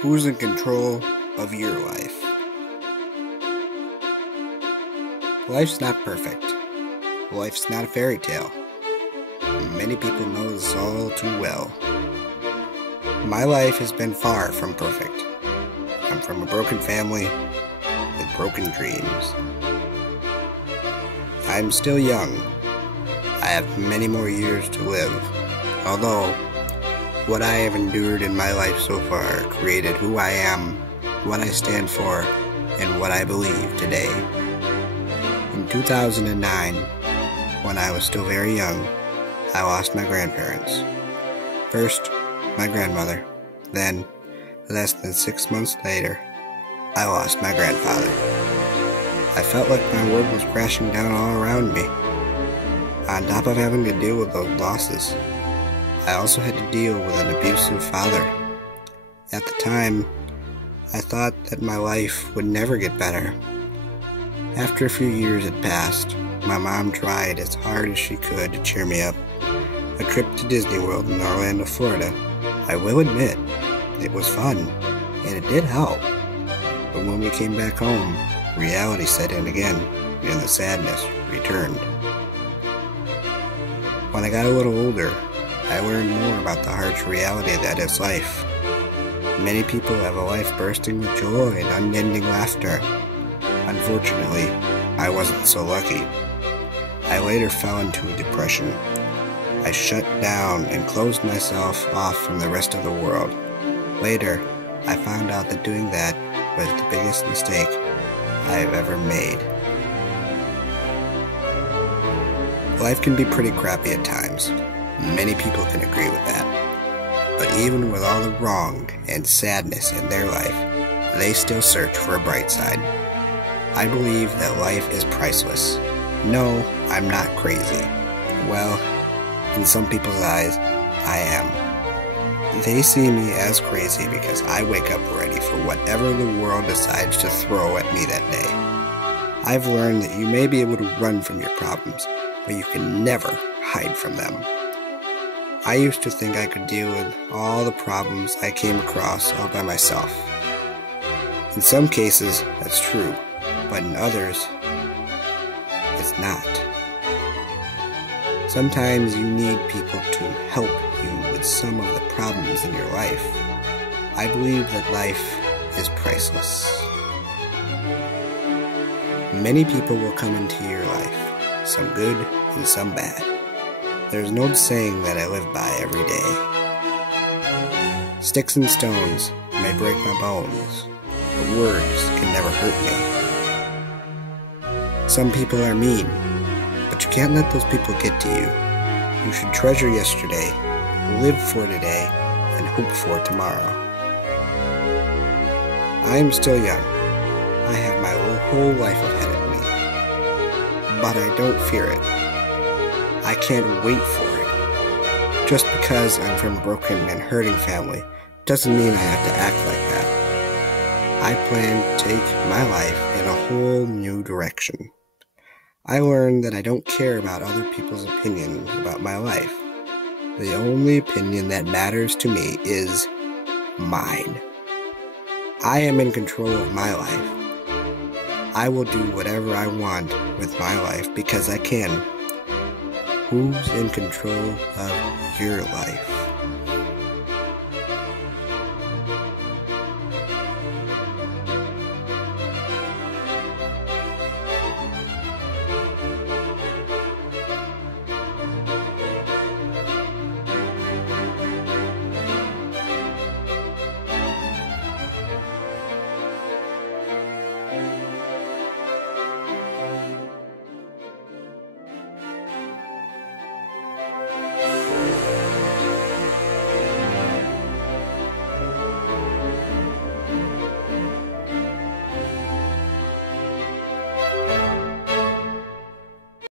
Who's in control of your life? Life's not perfect. Life's not a fairy tale. Many people know this all too well. My life has been far from perfect. I'm from a broken family with broken dreams. I'm still young. I have many more years to live, although what I have endured in my life so far created who I am, what I stand for, and what I believe today. In 2009, when I was still very young, I lost my grandparents. First, my grandmother. Then, less than 6 months later, I lost my grandfather. I felt like my world was crashing down all around me. On top of having to deal with those losses, I also had to deal with an abusive father. At the time, I thought that my life would never get better. After a few years had passed, my mom tried as hard as she could to cheer me up. A trip to Disney World in Orlando, Florida. I will admit, it was fun, and it did help. But when we came back home, reality set in again, and the sadness returned. When I got a little older, I learned more about the harsh reality that is life. Many people have a life bursting with joy and unending laughter. Unfortunately, I wasn't so lucky. I later fell into a depression. I shut down and closed myself off from the rest of the world. Later, I found out that doing that was the biggest mistake I have ever made. Life can be pretty crappy at times. Many people can agree with that. But even with all the wrong and sadness in their life, they still search for a bright side. I believe that life is priceless. No, I'm not crazy. Well, in some people's eyes, I am. They see me as crazy because I wake up ready for whatever the world decides to throw at me that day. I've learned that you may be able to run from your problems, but you can never hide from them. I used to think I could deal with all the problems I came across all by myself. In some cases, that's true, but in others, it's not. Sometimes you need people to help you with some of the problems in your life. I believe that life is priceless. Many people will come into your life, some good and some bad. There's an old saying that I live by every day. Sticks and stones may break my bones, but words can never hurt me. Some people are mean, but you can't let those people get to you. You should treasure yesterday, live for today, and hope for tomorrow. I am still young. I have my whole life ahead of me. But I don't fear it. I can't wait for it. Just because I'm from a broken and hurting family doesn't mean I have to act like that. I plan to take my life in a whole new direction. I learned that I don't care about other people's opinions about my life. The only opinion that matters to me is mine. I am in control of my life. I will do whatever I want with my life because I can. Who's in control of your life?